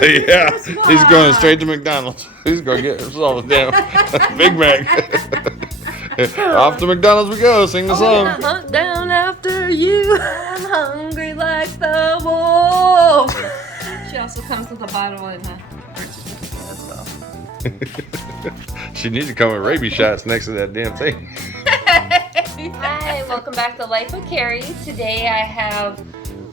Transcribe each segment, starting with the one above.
Yeah, he's going straight to McDonald's. He's going to get himself a damn Big Mac. Off to McDonald's we go. Sing the song. Hunt down after you. I'm hungry like the wolf. She also comes with a bottle and a birth certificate as well. She needs to come with rabies shots next to that damn thing. Hi, welcome back to Life with Carrie. Today I have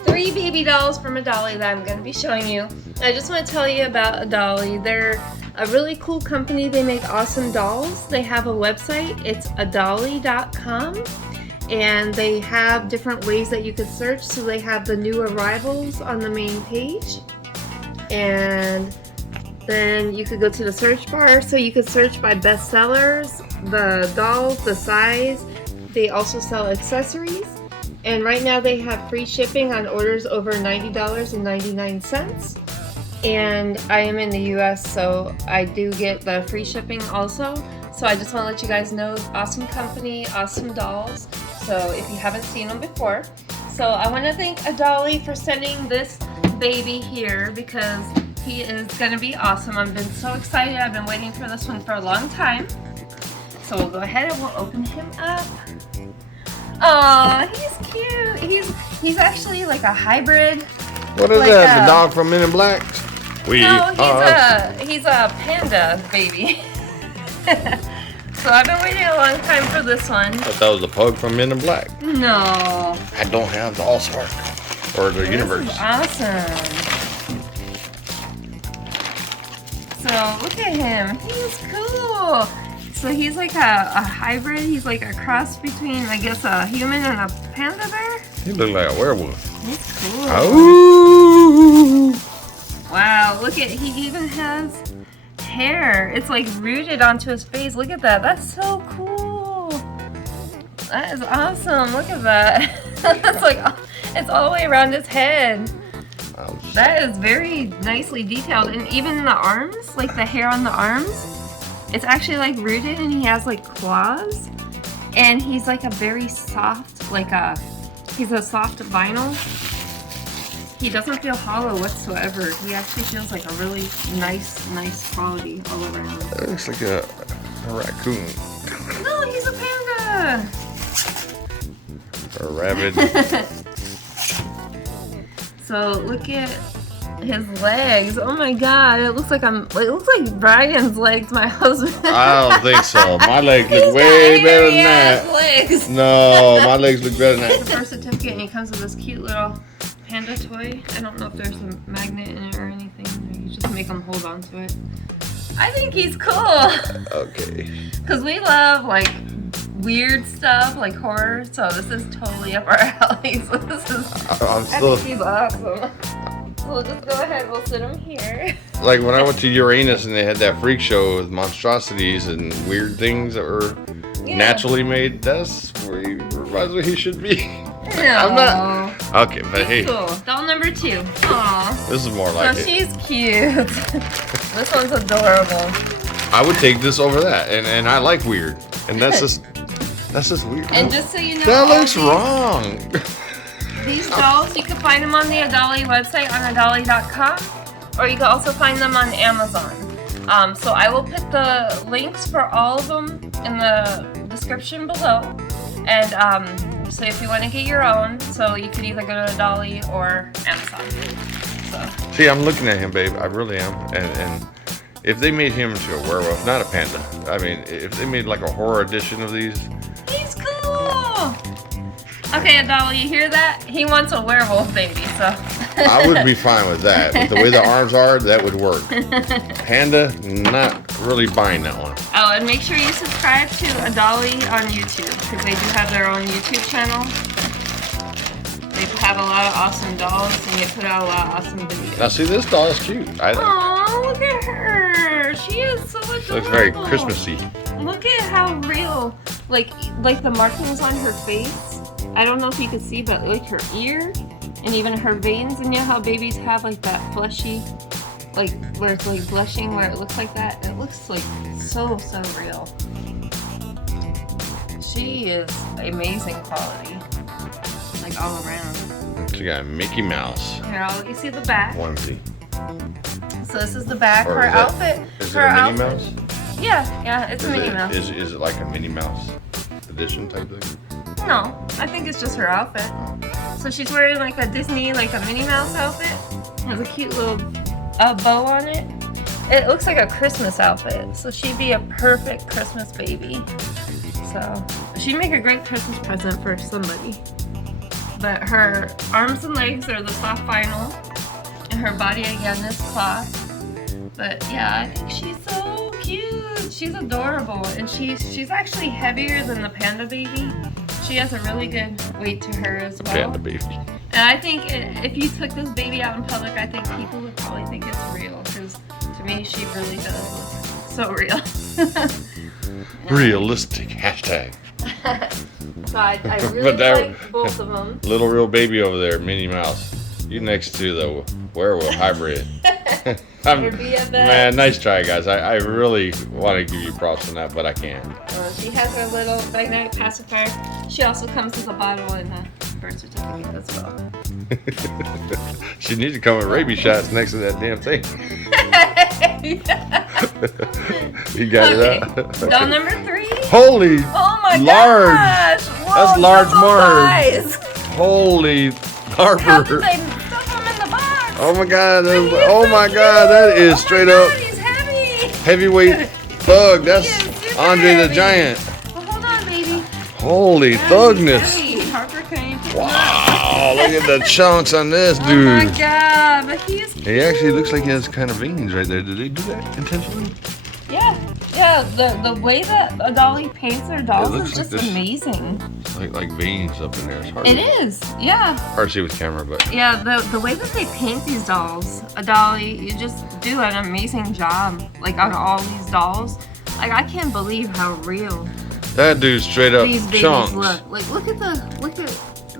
3 baby dolls from A-Dolly that I'm going to be showing you. I just want to tell you about A-Dolly. They're a really cool company. They make awesome dolls. They have a website. It's adolly.com, and they have different ways that you could search. So they have the new arrivals on the main page, and then you could go to the search bar, so you could search by bestsellers, the dolls, the size. They also sell accessories, and right now they have free shipping on orders over $90.99. And I am in the US, so I do get the free shipping also. So I just want to let you guys know, awesome company, awesome dolls. So if you haven't seen them before. So I want to thank A-Dolly for sending this baby here because he is going to be awesome. I've been so excited. I've been waiting for this one for a long time. So we'll go ahead and we'll open him up. Oh, he's cute. He's actually like a hybrid. What is like that? The dog from Men in Black? No, he's a panda baby. So I've been waiting a long time for this one. I thought that was a pug from Men in Black. No. I don't have the All-Star or the universe. This is awesome. So look at him. He's cool. So he's like a hybrid. He's like a cross between, I guess, a human and a panda bear. He looks like a werewolf. He's cool. Oh. Wow, look at, he even has hair. It's like rooted onto his face. Look at that. That's so cool. That is awesome. Look at that. That's like, it's all the way around his head. That is very nicely detailed. And even the arms, like the hair on the arms, it's actually like rooted, and he has like claws. And he's like a very soft, he's a soft vinyl. He doesn't feel hollow whatsoever. He actually feels like a really nice quality all around. That looks like a raccoon. No, he's a panda. Or a rabbit. So look at his legs. Oh my God! It looks like Brian's legs. My husband. I don't think so. My legs look way better than that. Legs. No, my legs look better than It's a that. birth certificate, and he comes with this cute little panda toy. I don't know if there's a magnet in it or anything. You just make him hold on to it. I think he's cool. Okay. Because we love like weird stuff, like horror. So this is totally up our alley. So this is. I'm I still think he's awesome. So we'll just go ahead. We'll sit him here. like when I went to Uranus and they had that freak show with monstrosities and weird things that were naturally made. That's where he reminds me he should be. No. I'm not. Okay, but hey, Cool. Doll number 2. Aww. this is more like So it. she's cute. This one's adorable. I would take this over that, and I like weird, and that's just weird. And just so you know, That all looks wrong. These dolls, you can find them on the A-Dolly website on adolly.com, or you can also find them on Amazon. So I will put the links for all of them in the description below. And so if you want to get your own, so you can either go to A-Dolly or Amazon. So. See, I'm looking at him, babe. I really am, and if they made him into a werewolf, not a panda. I mean, if they made like a horror edition of these. He's cool! Okay, A-Dolly, you hear that? He wants a werewolf baby, so. I would be fine with that. With the way the arms are, that would work. Panda, not really buying that one. Oh, and make sure you subscribe to A-Dolly on YouTube, because they do have their own YouTube channel. They have a lot of awesome dolls, and they put out a lot of awesome videos. Now, see, this doll is cute. Aww, look at her! She is so adorable. She looks very Christmassy. Look at how real, like the markings on her face. I don't know if you can see, but like her ear, and even her veins. And you know how babies have like that fleshy, like where it's like blushing, where it looks like that. It looks like so real. She is amazing quality, like all around. She got Mickey Mouse Here, I'll let you see the back. onesie. So this is the back. Or Her outfit. Is her it a Minnie outfit. Mouse? Yeah, it's a Minnie Mouse. Is it like a Minnie Mouse edition type thing? No, I think it's just her outfit. So she's wearing like a Disney, like a Minnie Mouse outfit. Has a cute little bow on it. It looks like a Christmas outfit. So she'd be a perfect Christmas baby. So she'd make a great Christmas present for somebody. But her arms and legs are the soft vinyl. And her body again is cloth. But yeah, I think she's so cute. She's adorable. And she's actually heavier than the Panda baby. She has a really good weight to her as well. Panda baby. And I think if you took this baby out in public, I think people would probably think it's real. Because to me, she really does look so real. Realistic hashtag. So I really like both of them. Little real baby over there, Minnie Mouse. You next to the werewolf hybrid. Man, nice try, guys. I really want to give you props on that, but I can't. She has her little magnetic pacifier. She also comes with a bottle and a birth certificate as well. She needs to come with rabies shots next to that damn thing. You got it out. Doll number 3. Holy! Oh my large. gosh! Whoa, that's large Mars. Holy Harper! How did they stuff them in the box? Oh my God! Oh my God! That is straight up he's heavy. Heavyweight thug. That's Andre the Giant. Well, hold on, baby. Holy thugness! Harper came. Wow! Look at the chunks on this dude. Oh my God! But he's cute. He actually looks like he has kind of veins right there. Did they do that intentionally? Yeah. The way that Adolly paints their dolls is just like amazing. Like veins up in there. It's hard. It is. Yeah. Hard to see with camera, but yeah. The way that they paint these dolls, Adolly, you just do an amazing job. Like on all these dolls. Like I can't believe how real that dude's straight up these babies chunks. look. Like look at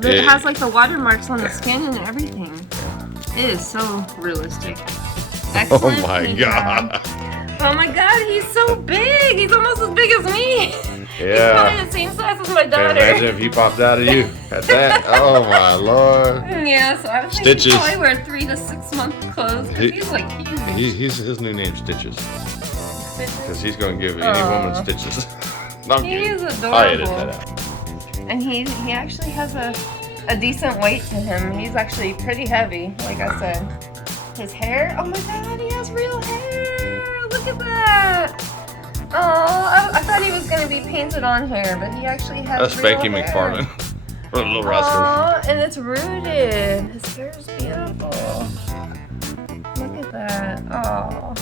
it has like the watermarks on the skin and everything. It is so realistic. Excellent. Oh my God. Oh my God, he's so big. He's almost as big as me. Yeah. He's probably the same size as my daughter. Imagine if he popped out of you at that. Oh my Lord. Yeah, so I was thinking he'd probably wear 3 to 6 month clothes because he's like huge. His new name Stitches. Because he's going to give any woman stitches. No, he's adorable. I edit that out. And he actually has a decent weight to him. He's actually pretty heavy, like I said. His hair, oh my God, he has real hair. Look at that. Oh, I thought he was going to be painted on hair, but he actually has That's real Spanky hair. McFarlane. What a little rascal. Oh, and it's rooted. His hair is beautiful. Look at that. Oh.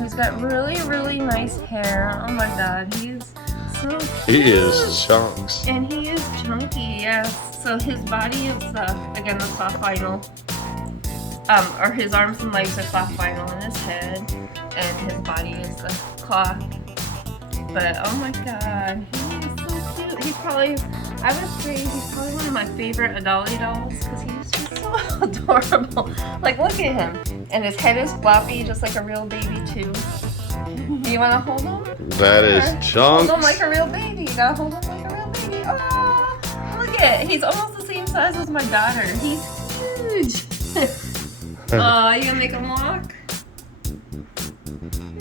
He's got really, really nice hair. Oh my God, he's so cute. He is chunks. And he is chunky, yes. So his body is, again, the soft vinyl. Or his arms and legs are soft vinyl on his head. And his body is the cloth. But, oh my God, he is so cute. He's probably, I would say he's probably one of my favorite Adolly dolls. Because he's just so adorable. Like, look at him. And his head is floppy, just like a real baby, too. Do you want to hold him? That is chunks. Hold him like a real baby. You gotta hold him like a real baby. Oh, look at it. He's almost the same size as my daughter. He's huge. Oh, you gonna make him walk?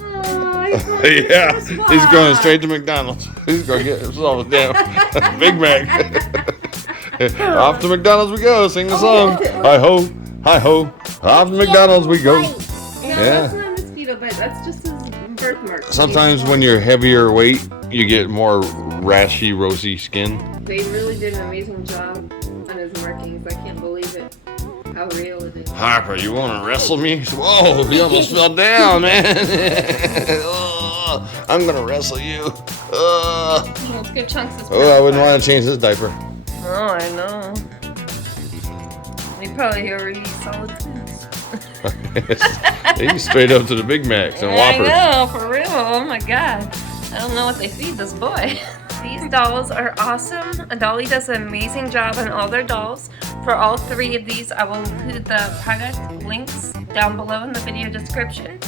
Oh, Yeah, he's going straight to McDonald's. He's going to get himself a damn Big Mac. Off to McDonald's we go. Sing the song. Hi ho, hi ho. Off to McDonald's we go. Yeah, that's not a mosquito bite. That's just his birthmark. Sometimes when you're heavier weight, you get more rashy, rosy skin. They really did an amazing job on his markings. I can't believe it. How real it is. Harper, you want to wrestle me? Whoa, you almost fell down, man. Oh, I'm going to wrestle you. Let's give Chunks his Oh, I wouldn't want to change this diaper. Oh, I know. He probably already saw it. He's straight up to the Big Macs and Whoppers. I know, for real. Oh my God. I don't know what they feed this boy. These dolls are awesome. Adolly does an amazing job on all their dolls. For all 3 of these, I will include the product links down below in the video description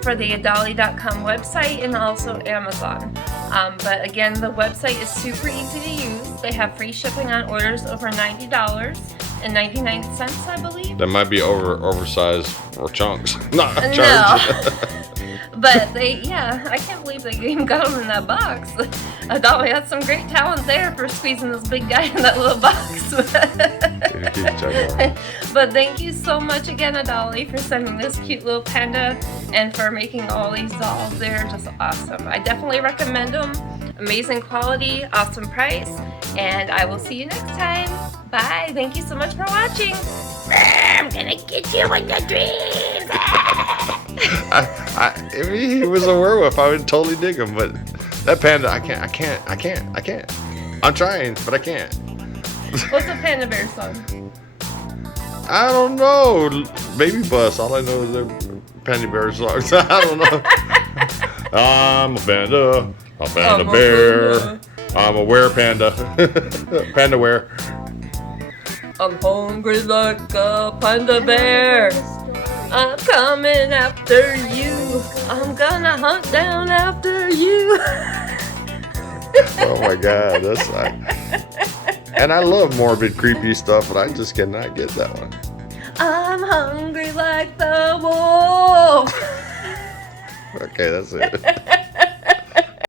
for the Adolly.com website and also Amazon. But again, the website is super easy to use. They have free shipping on orders over $90. $2.99, I believe. That might be oversized for chunks. Not No. charged. But I can't believe they even got them in that box. Adolly had some great talent there for squeezing this big guy in that little box. But thank you so much again, Adolly, for sending this cute little panda and for making all these dolls. They're just awesome. I definitely recommend them. Amazing quality, awesome price, and I will see you next time. Bye. Thank you so much for watching. I'm gonna get you in your dreams. If he was a werewolf, I would totally dig him. But that panda, I can't. I'm trying, but I can't. What's the Panda Bear song? I don't know. Baby Bus. All I know is they're Panda Bear songs. I don't know. I'm a panda bear. I'm a were panda. Panda were. I'm hungry like a panda bear. I'm coming after you. I'm gonna hunt down after you. Oh my God, that's and I love morbid, creepy stuff, but I just cannot get that one. I'm hungry like the wolf. Okay, that's it.